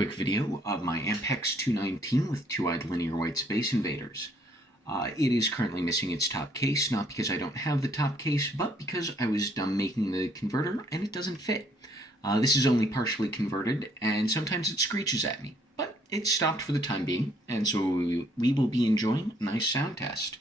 Quick video of my Ampex 219 with two-eyed linear white space invaders. It is currently missing its top case, not because I don't have the top case, but because I was done making the converter and it doesn't fit. This is only partially converted, and sometimes it screeches at me, but it's stopped for the time being, and so we will be enjoying a nice sound test.